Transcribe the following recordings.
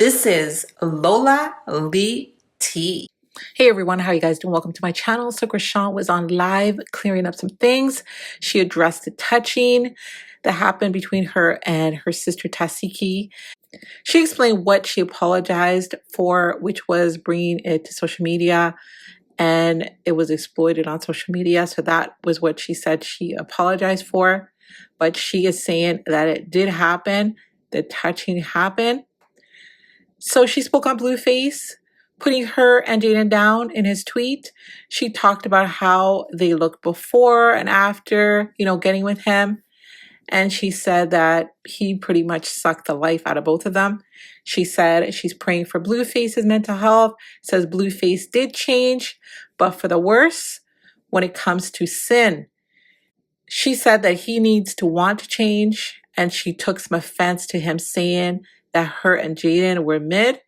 This is Lola Lee T. Hey everyone, how you guys doing? Welcome to my channel. So Chrisean was on live clearing up some things. She addressed the touching that happened between her and her sister Tesehki. She explained what she apologized for, which was bringing it to social media, and it was exploited on social media. So that was what she said she apologized for. But she is saying that it did happen. The touching happened. So she spoke on Blueface, putting her and Jaden down in his tweet. She talked about how they looked before and after, getting with him. And she said that he pretty much sucked the life out of both of them. She said she's praying for Blueface's mental health, says Blueface did change, but for the worse when it comes to sin. She said that he needs to want to change, and she took some offense to him saying that her and Jaden were mid.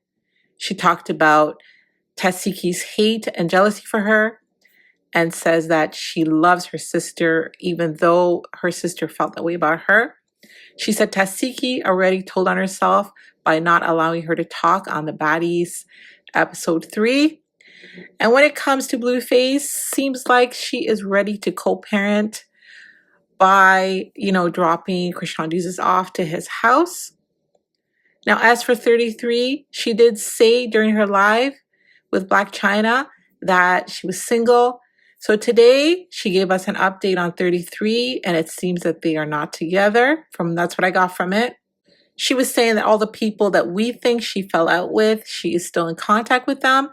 She talked about Tesehki's hate and jealousy for her and says that she loves her sister even though her sister felt that way about her. She said Tesehki already told on herself by not allowing her to talk on the Baddies episode 3. And when it comes to Blueface, seems like she is ready to co-parent by, dropping Chrisean Jesus off to his house. Now, as for 33, she did say during her live with Black China that she was single. So today she gave us an update on 33, and it seems that they are not together. That's what I got from it. She was saying that all the people that we think she fell out with, she is still in contact with them.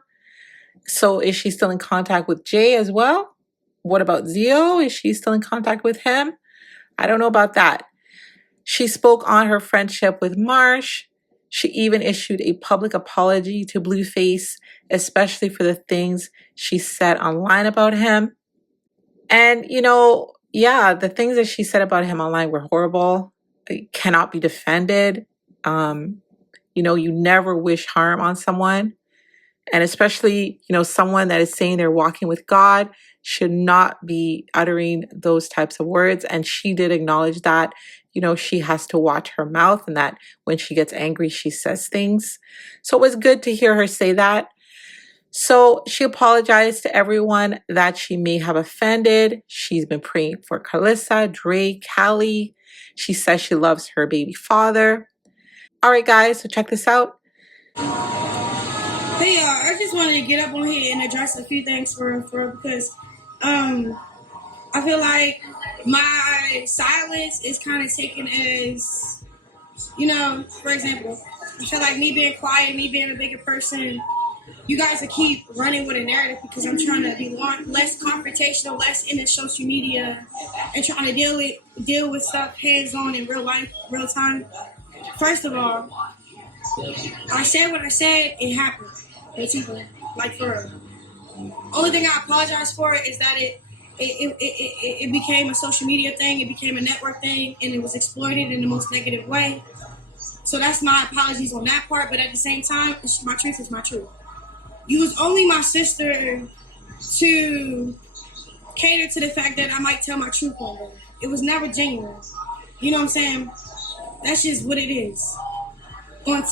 So is she still in contact with Jay as well? What about Zio? Is she still in contact with him? I don't know about that. She spoke on her friendship with Marsh. She even issued a public apology to Blueface, especially for the things she said online about him. And, the things that she said about him online were horrible. It cannot be defended. You never wish harm on someone. And especially, someone that is saying they're walking with God should not be uttering those types of words. And she did acknowledge that, she has to watch her mouth and that when she gets angry, she says things. So it was good to hear her say that. So she apologized to everyone that she may have offended. She's been praying for Carissa, Drake, Callie. She says she loves her baby father. All right, guys, so check this out. Hey y'all, I just wanted to get up on here and address a few things for because I feel like my silence is kind of taken as, for example, I feel like me being quiet, me being a bigger person, you guys will keep running with a narrative because I'm trying to be less confrontational, less in the social media, and trying to deal with stuff hands-on in real life, real time. First of all, I said what I said, it happened. Basically, like for real. Only thing I apologize for is that it became a social media thing, it became a network thing, and it was exploited in the most negative way. So that's my apologies on that part, but at the same time, my truth is my truth. You was only my sister to cater to the fact that I might tell my truth one day. It was never genuine. You know what I'm saying? That's just what it is. Can't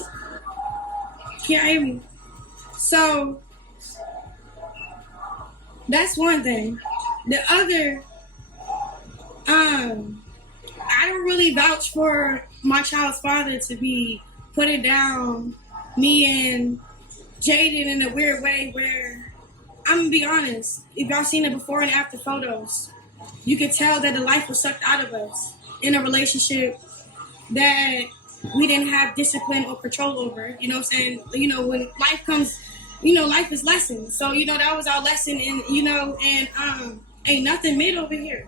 hear me? So that's one thing. The other, I don't really vouch for my child's father to be putting down me and Jaden in a weird way where, I'm gonna be honest, if y'all seen the before and after photos, you could tell that the life was sucked out of us in a relationship that we didn't have discipline or control over. You know what I'm saying? When life comes, life is lessons. So, that was our lesson, and ain't nothing mid over here.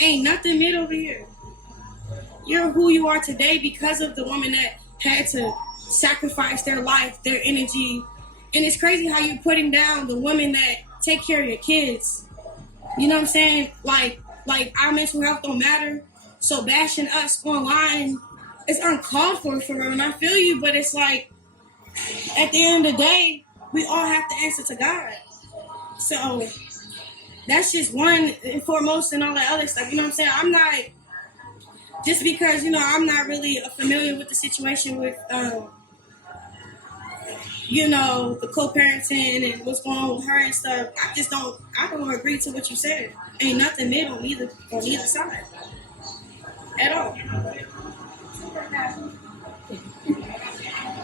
Ain't nothing mid over here. You're who you are today because of the woman that had to sacrifice their life, their energy. And it's crazy how you're putting down the women that take care of your kids. You know what I'm saying? Like our mental health don't matter. So bashing us online is uncalled for real. And I feel you, but it's like, at the end of the day, we all have to answer to God. So that's just one and foremost and all that other stuff. You know what I'm saying? I'm not, just because, I'm not really familiar with the situation with you know, the co-parenting and what's going on with her and stuff. I don't agree to what you said. Ain't nothing mid on either side at all.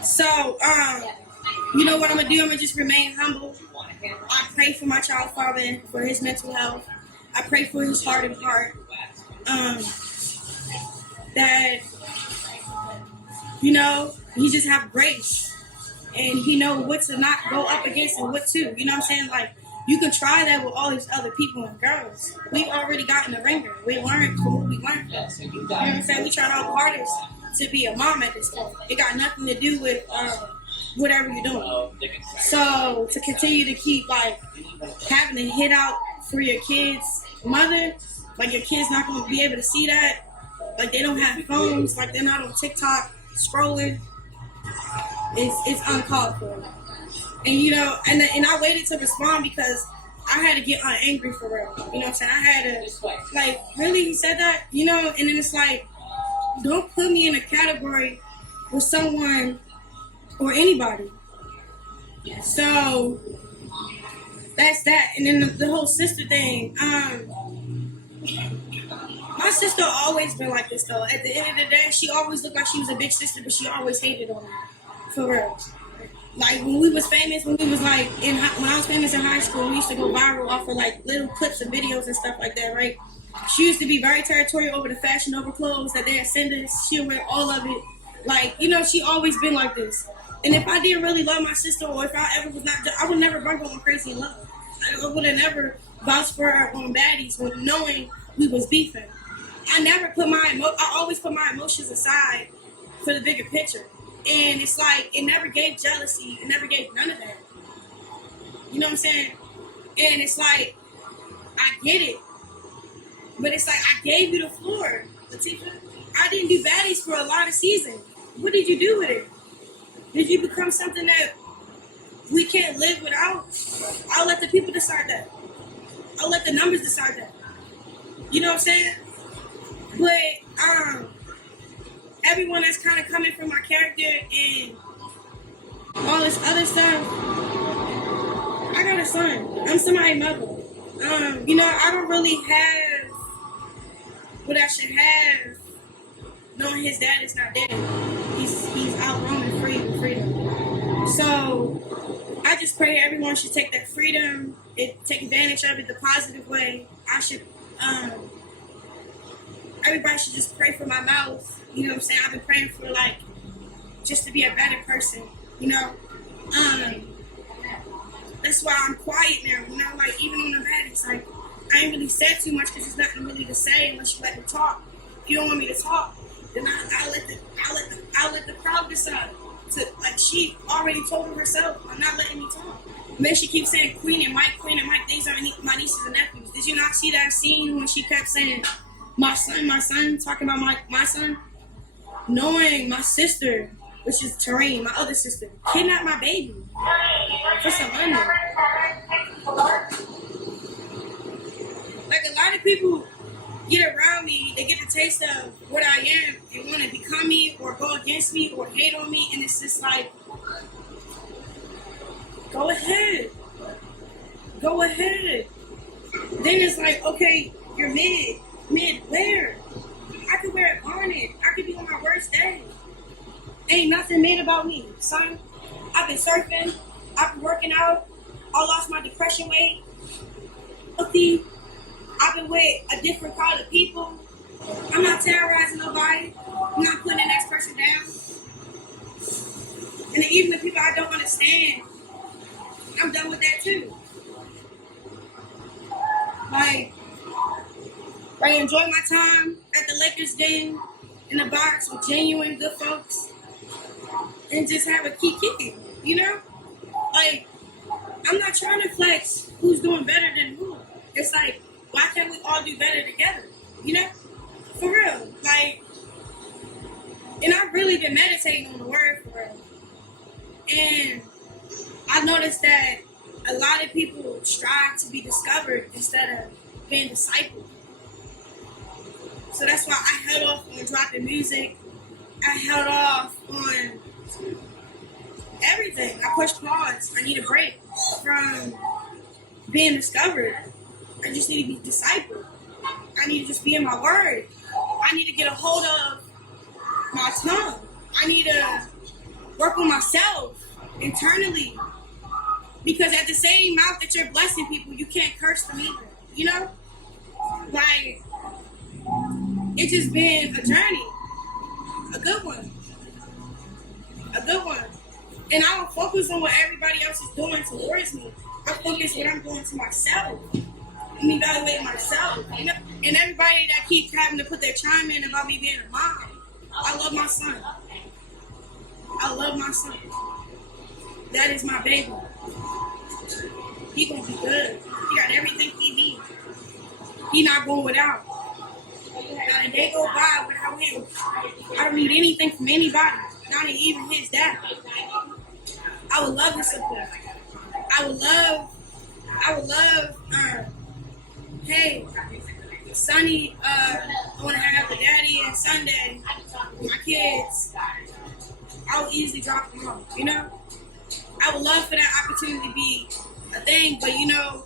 So, you know what I'm gonna do? I'm gonna just remain humble. I pray for my child's father, for his mental health. I pray for his heart and heart. That, you know, he just have grace. And he know what to not go up against and what to. You know what I'm saying? Like, you can try that with all these other people and girls. We've already gotten the ringer. We learned from what we learned. You know what I'm saying? We tried our hardest to be a mom at this point. It got nothing to do with whatever you're doing. So to continue to keep like having to hit out for your kids' mother, like your kids not going to be able to see that. Like they don't have phones, like they're not on TikTok scrolling. It's uncalled for. And you know, and I waited to respond because I had to get angry for real. You know what I'm saying? I had to like, really, he said that? You know, and then it's like, don't put me in a category with someone or anybody. So that's that. And then the whole sister thing. My sister always been like this though. At the end of the day, she always looked like she was a big sister, but she always hated on me. For real. Like when we was famous, when I was famous in high school, we used to go viral off of like little clips and videos and stuff like that, right? She used to be very territorial over the Fashion Over clothes that they'd send us. She'll wear all of it. Like, you know, she always been like this. And if I didn't really love my sister, or if I ever was not, I would never bring her on Chrisean Love. I would have never vouched for her on Baddies when knowing we was beefing. I always put my emotions aside for the bigger picture. And it's like, it never gave jealousy. It never gave none of that. You know what I'm saying? And it's like, I get it. But it's like, I gave you the floor, Latifah. I didn't do Baddies for a lot of seasons. What did you do with it? Did you become something that we can't live without? I'll let the people decide that. I'll let the numbers decide that. You know what I'm saying? But, everyone that's kind of coming from my character and all this other stuff, I got a son. I'm somebody's mother. You know, I don't really have what I should have knowing his dad is not dead. He's out roaming free with freedom. So I just pray everyone should take that freedom, take advantage of it the positive way. Everybody should just pray for my mouth. You know what I'm saying? I've been praying for, like, just to be a better person, you know? That's why I'm quiet now, you know? Like, even on the Baddies, like, I ain't really said too much because there's nothing really to say unless you let me talk. If you don't want me to talk, then I'll let the crowd decide. Like, she already told herself, I'm not letting me talk. And then she keeps saying Queen and Mike, these are my nieces and nephews. Did you not see that scene when she kept saying, my son, talking about my son? Knowing my sister, which is Tareen, my other sister, kidnapped my baby for some money. Like, a lot of people get around me, they get a taste of what I am and want to become me or go against me or hate on me, and it's just like, go ahead. Then it's like, okay, you're mid where? I could wear a bonnet. I could be on my worst day. Ain't nothing made about me, son. I've been surfing. I've been working out. I lost my depression weight. Healthy. I've been with a different crowd of people. I'm not terrorizing nobody. I'm not putting the next person down. And then even the people I don't understand, I'm done with that too. Like, I enjoy my time at the Lakers game in the box with genuine good folks and just have a kicking, you know? Like, I'm not trying to flex who's doing better than who. It's like, why can't we all do better together, you know? For real. Like, and I've really been meditating on the word for real. And I noticed that a lot of people strive to be discovered instead of being discipled. So that's why I held off on dropping music. I held off on everything. I push pause. I need a break from being discovered. I just need to be discipled. I need to just be in my word. I need to get a hold of my tongue. I need to work on myself internally. Because at the same mouth that you're blessing people, you can't curse them either. You know? Like, it's just been a journey. A good one. A good one. And I don't focus on what everybody else is doing towards me. I focus what I'm doing to myself. I'm evaluating myself. You know? And everybody that keeps having to put their chime in about me being a mom. I love my son. I love my son. That is my baby. He gonna be good. He got everything he needs. He not going without. Not a day go by without him. I don't need anything from anybody. Not even his dad. I would love his support. I would love, hey, Sonny, I want to have a daddy and Sunday with my kids. I would easily drop them off, you know? I would love for that opportunity to be a thing, but you know,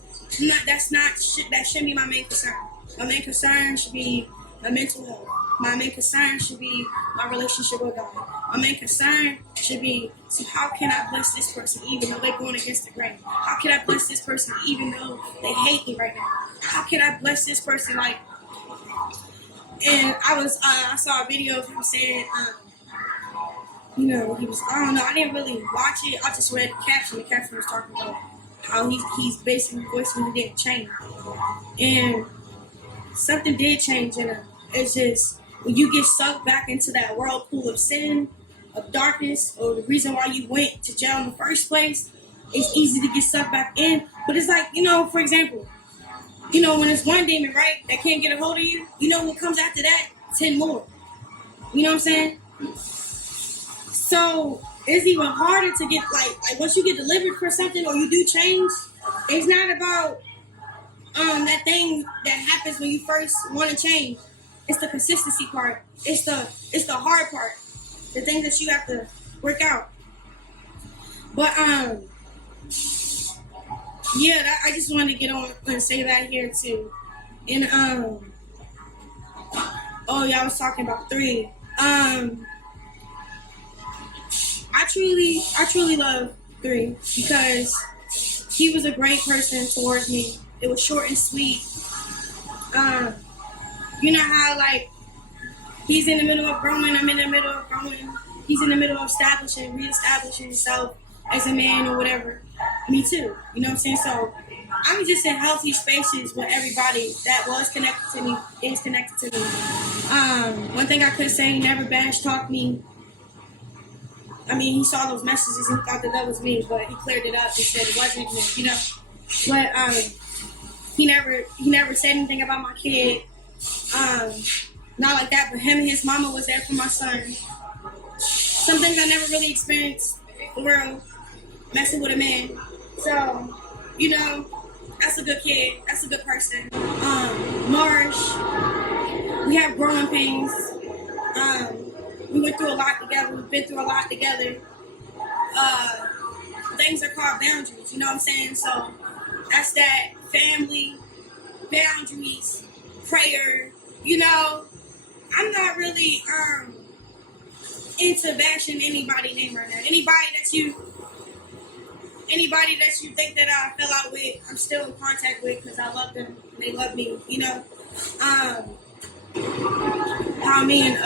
that shouldn't be my main concern. My main concern should be my mental health. My main concern should be my relationship with God. My main concern should be, so how can I bless this person even though they're going against the grain? How can I bless this person even though they hate me right now? How can I bless this person like? And I saw a video of him saying, you know, he was, I don't know, I didn't really watch it. I just read the caption. The caption was talking about how he's basically voicing he didn't change. And something did change in him. It's just, when you get sucked back into that whirlpool of sin, of darkness, or the reason why you went to jail in the first place, it's easy to get sucked back in. But it's like, you know, for example, you know, when it's one demon, right, that can't get a hold of you, you know what comes after that? 10 more. You know what I'm saying? So it's even harder to get, like once you get delivered for something or you do change, it's not about that thing that happens when you first want to change. It's the consistency part. It's the hard part. The things that you have to work out. But yeah, I just wanted to get on and say that here too. And oh, y'all was talking about 3. I truly love 3 because he was a great person towards me. It was short and sweet. You know how, like, he's in the middle of growing, I'm in the middle of growing. He's in the middle of reestablishing himself as a man or whatever. Me too. You know what I'm saying? So I'm just in healthy spaces with everybody that was connected to me, is connected to me. One thing I could say, he never bash-talked me. I mean, he saw those messages and thought that was me, but he cleared it up and said it wasn't me, you know? But he never said anything about my kid. Not like that, but him and his mama was there for my son. Some things I never really experienced the world, messing with a man. So, you know, that's a good kid. That's a good person. Marsh, we have growing pains. We went through a lot together. We've been through a lot together. Things are called boundaries, you know what I'm saying? So that's that family, boundaries, prayer, you know. I'm not really into bashing anybody's name right now. Anybody that you think that I fell out with, I'm still in contact with because I love them. They love me, you know. I mean,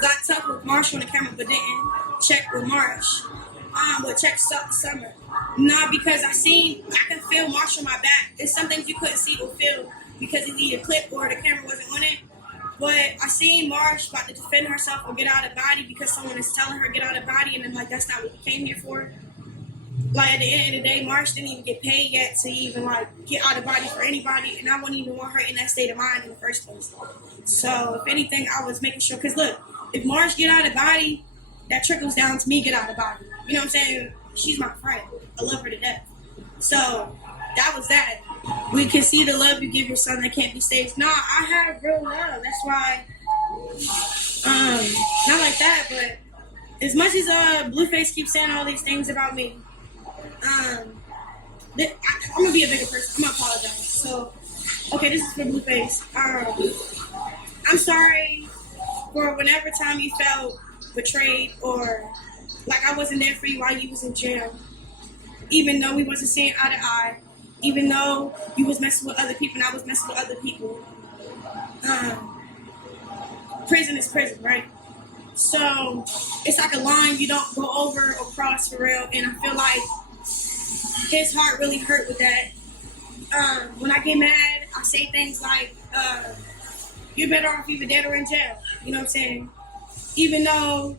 got tough with Marsh on the camera, but didn't check with Marsh. But check Summer. Not because I can feel Marsh on my back. There's some things you couldn't see or feel because it needed a clip or the camera wasn't on it. But I seen Marsh about to defend herself or get out of body because someone is telling her get out of body, and I'm like, that's not what you came here for. Like, at the end of the day, Marsh didn't even get paid yet to even, like, get out of body for anybody, and I wouldn't even want her in that state of mind in the first place. So, if anything, I was making sure, because look, if Marsh get out of body, that trickles down to me get out of body. You know what I'm saying? She's my friend. I love her to death. So, that was that. We can see the love you give your son that can't be saved. Nah, I have real love. That's why, not like that, but as much as Blueface keeps saying all these things about me, I'm gonna be a bigger person. I'm gonna apologize. So, okay, this is for Blueface. I'm sorry for whenever time you felt betrayed or like I wasn't there for you while you was in jail. Even though we wasn't seeing eye to eye, even though you was messing with other people and I was messing with other people. Prison is prison, right? So it's like a line you don't go over or cross for real. And I feel like his heart really hurt with that. When I get mad, I say things like, you're better off either dead or in jail. You know what I'm saying? Even though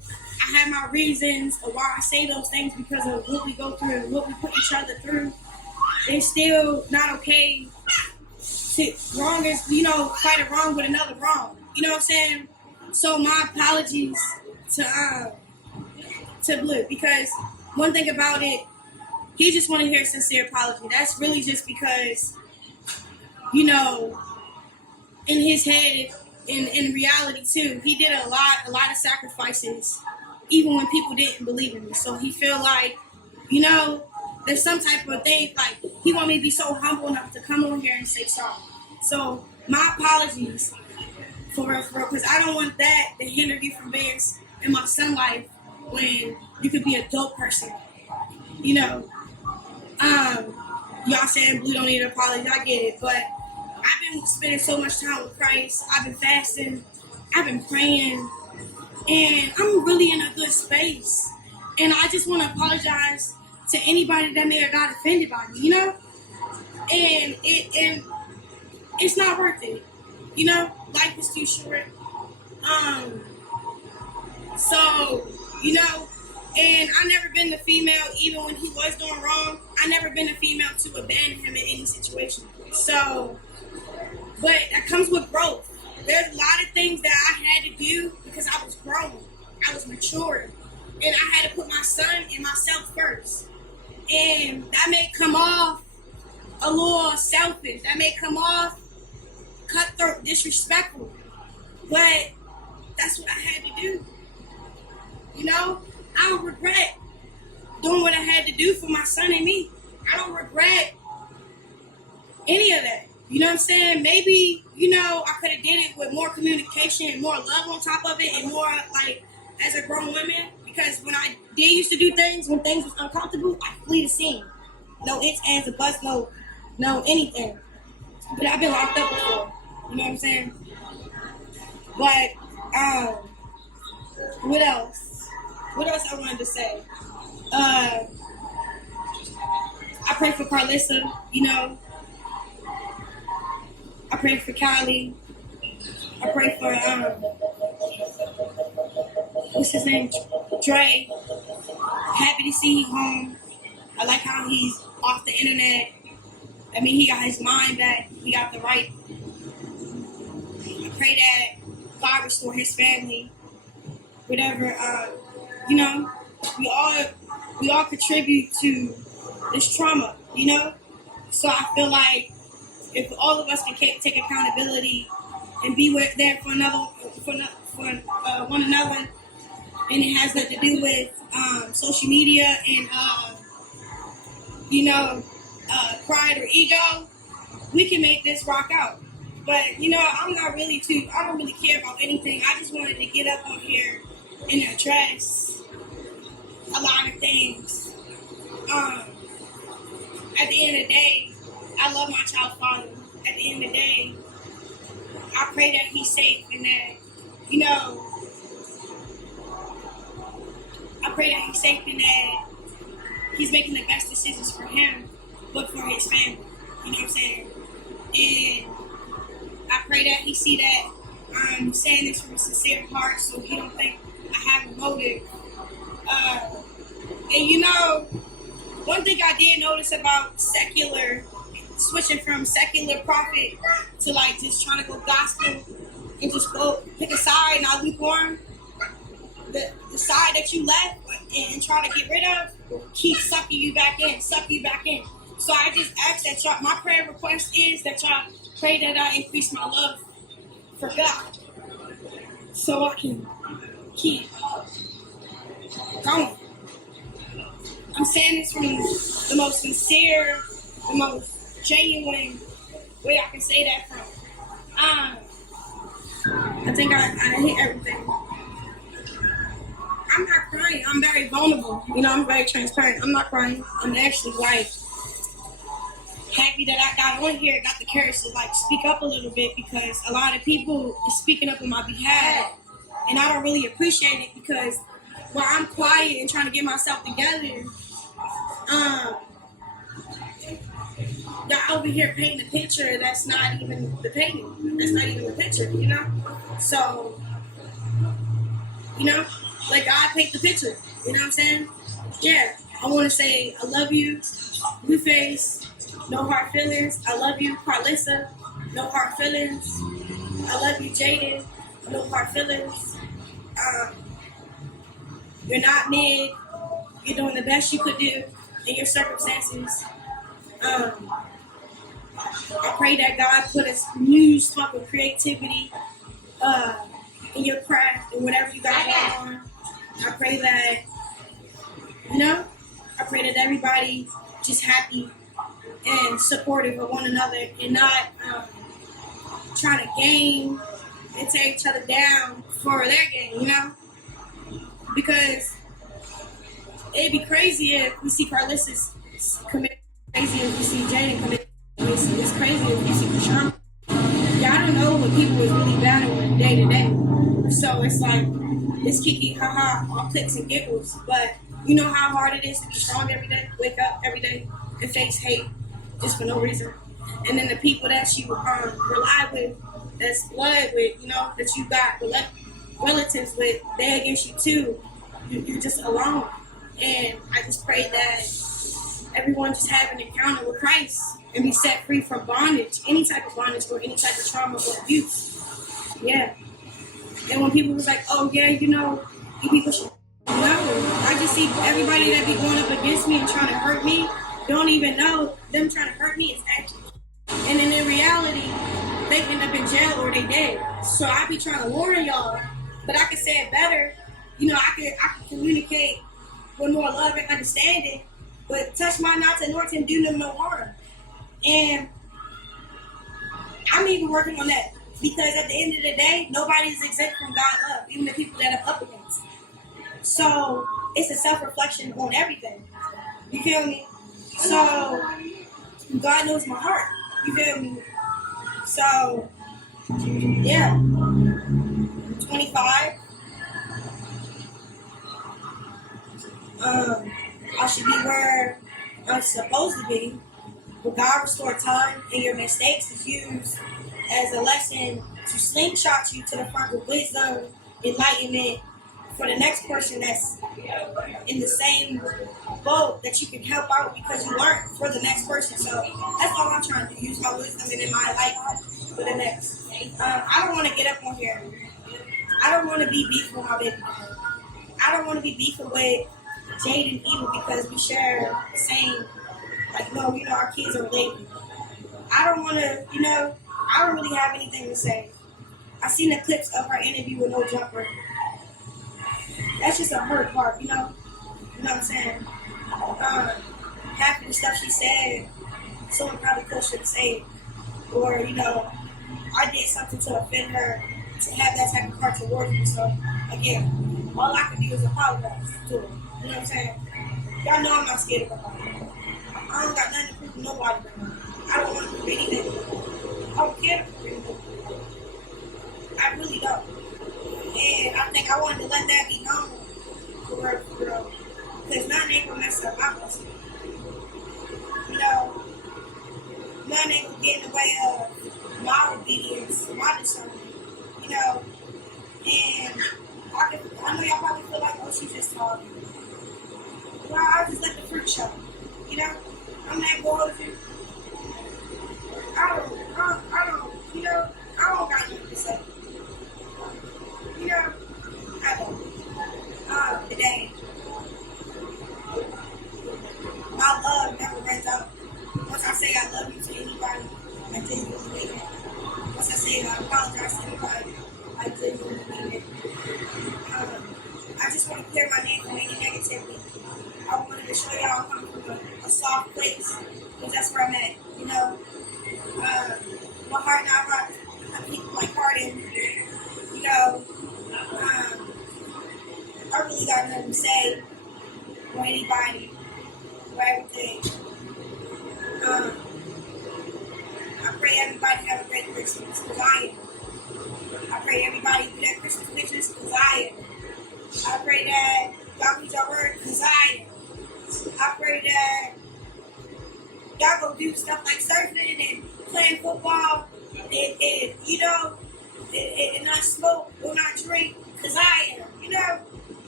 I have my reasons of why I say those things because of what we go through and what we put each other through, it's still not okay to wrong is, fight a wrong with another wrong. You know what I'm saying? So my apologies to Blue, because one thing about it, he just want to hear a sincere apology. That's really just because, in his head, in reality too, he did a lot of sacrifices, even when people didn't believe in me. So he feel like, there's some type of thing, like he want me to be so humble enough to come on here and say sorry. So my apologies for real, because I don't want that to hinder you from being in my son's life when you could be a dope person. Y'all saying Blue don't need an apology, I get it, but I've been spending so much time with Christ. I've been fasting, I've been praying, and I'm really in a good space. And I just want to apologize to anybody that may have got offended by me, And it's not worth it. Life is too short. And I never been the female, even when he was doing wrong, I never been a female to abandon him in any situation. So, but that comes with growth. There's a lot of things that I had to do because I was grown. I was mature. And I had to put my son and myself first. And that may come off a little selfish. That may come off cutthroat, disrespectful. But that's what I had to do. I don't regret doing what I had to do for my son and me. I don't regret any of that. You know what I'm saying? Maybe, I could have did it with more communication and more love on top of it and more like as a grown woman. Because when I did used to do things, when things was uncomfortable, I flee the scene. No ifs, ands, or buts, no anything. But I've been locked up before. You know what I'm saying? But, what else? What else I wanted to say? I pray for Carlissa, I pray for Kylie. I pray for, what's his name? Dre. Happy to see him home. I like how he's off the internet. I mean, he got his mind back. He got the right. I pray that God restore his family. Whatever, we all contribute to this trauma, So I feel like if all of us can take accountability and be there for one another, and it has nothing to do with social media and pride or ego, we can make this rock out. But I don't really care about anything. I just wanted to get up on here and address a lot of things. At the end of the day, I love my child's father. At the end of the day, I pray that he's safe and that, I pray that he's safe and that he's making the best decisions for him, but for his family. You know what I'm saying? And I pray that he see that I'm saying this from a sincere heart so he don't think I have a motive. And one thing I did notice about switching from secular prophet to like just trying to go gospel and just go pick a side and I'll lukewarm, the side that you left and try to get rid of will keep sucking you back in. So I just ask that y'all, my prayer request is that y'all pray that I increase my love for God so I can keep going. I'm saying this from the most sincere, the most genuine way I can say that from. I think I hit everything. I'm not crying. I'm very vulnerable. You know, I'm very transparent. I'm not crying. I'm actually like happy that I got on here, got the courage to like speak up a little bit, because a lot of people is speaking up on my behalf, and I don't really appreciate it, because while I'm quiet and trying to get myself together, y'all over here painting a picture that's not even the painting. That's not even the picture, you know? So, you know, like God paint the picture. You know what I'm saying? Yeah. I want to say I love you, Blueface, no hard feelings. I love you, Carlissa, no hard feelings. I love you, Jaden, no hard feelings. You're not mid. You're doing the best you could do in your circumstances. I pray that God put a new spark of creativity in your craft and whatever you got going on. I pray that, you know, I pray that everybody just happy and supportive of one another, and not trying to game and tear each other down for their game, you know? Because it'd be crazy if we see Carlissa's commit, crazy if we see Jaden commit. It's crazy if you see Chrisean. Yeah, I don't know what people is really battling day to day. So it's like, it's kiki, haha, all clicks and giggles. But you know how hard it is to be strong every day, wake up every day and face hate just for no reason. And then the people that you rely with, that's blood with, you know, that you got relatives with, they against you too. You're just alone. And I just pray that everyone just have an encounter with Christ and be set free from bondage, any type of bondage or any type of trauma or abuse. Yeah. And when people was like, oh yeah, you know, you people should know. I just see everybody that be going up against me and trying to hurt me, don't even know them trying to hurt me is actually. And then in reality, they end up in jail or they dead. So I be trying to warn y'all, but I can say it better. You know, I can communicate with more love and understanding, but touch my not to Norton, do them no harm. And I'm even working on that, because at the end of the day, nobody's exempt from God's love, even the people that I'm up against. So it's a self-reflection on everything. You feel me? So God knows my heart. You feel me? So yeah, 25. I should be where I'm supposed to be. But God restore time, and your mistakes is used as a lesson to slingshot you to the front with wisdom, enlightenment for the next person that's in the same boat that you can help out, because you learned for the next person. So that's all I'm trying to do, use my wisdom and in my enlightenment for the next. I don't want to get up on here. I don't want to be beefing with my baby. I don't want to be beefing with Jaden either, because we share the same, like, no, you know, our kids are related. I don't want to, you know, I don't really have anything to say. I seen the clips of her interview with No Jumper. That's just a hurt part, you know? You know what I'm saying? Half of the stuff she said, someone probably could should say it. Or, you know, I did something to offend her, to have that type of heart towards me. So, again, all I can do is apologize to her. You know what I'm saying? Y'all know I'm not scared of nobody. I don't got nothing to prove to nobody right now. I don't want to prove anything. I don't care to prove anything. I really don't. And I think I wanted to let that be known for real. Because nothing ain't gonna mess up my blessing. You know, nothing ain't gonna get in the way of my obedience, my discernment. You know, and I know y'all probably feel like, oh, she's just talking. Well, I'll just let the fruit show. You know, I'm not going to. I don't, you know, I don't got nothing to say. You know, I don't. Today, my love never runs out. Once I say I love you to anybody, I genuinely mean it. Once I say I apologize to anybody, I genuinely mean it. I just want to clear my name from any negativity. I wanted to show y'all I'm coming from a soft place, because that's where I'm at, you know. My heart not hard, like hardened, you know. I really got nothing to say for anybody, for everything. I pray everybody have a great Christmas, because I am. I pray everybody do that Christmas pictures, because I am. I pray that y'all read your word, because I am. I pray that y'all go do stuff like surfing and playing football and you know, and not smoke or not drink, because I am. You know,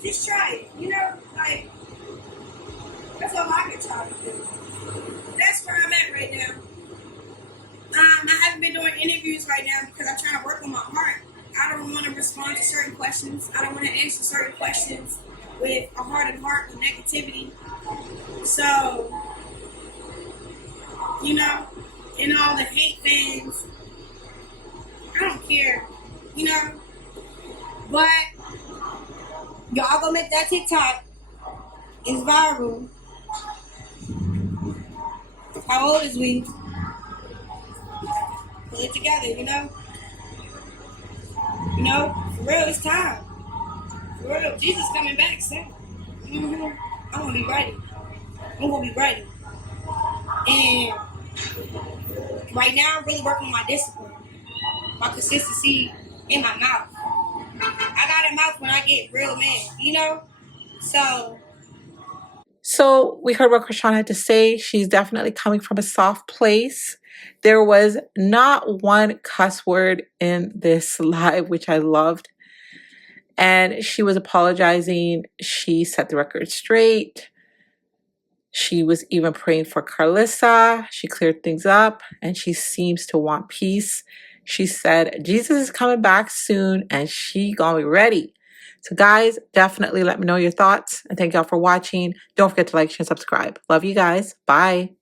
just try it. You know, like, that's all I can try to do. That's where I'm at right now. I haven't been doing interviews right now because I'm trying to work on my heart. I don't want to respond to certain questions. I don't want to answer certain questions with a hardened heart with negativity. So, you know, and all the hate fans, I don't care, you know. But y'all go make that TikTok. It's viral. How old is we? Put it together, you know. You know, for real, it's time. For real, Jesus coming back soon. I'm gonna be ready. I'm gonna be ready. And right now, I'm really working on my discipline, my consistency in my mouth. I got a mouth when I get real mad, you know. So we heard what Chrisean had to say. She's definitely coming from a soft place. There was not one cuss word in this live, which I loved. And she was apologizing. She set the record straight. She was even praying for Carlissa. She cleared things up and she seems to want peace. She said, Jesus is coming back soon and she gonna be ready. So guys, definitely let me know your thoughts and thank y'all for watching. Don't forget to like, share, and subscribe. Love you guys. Bye.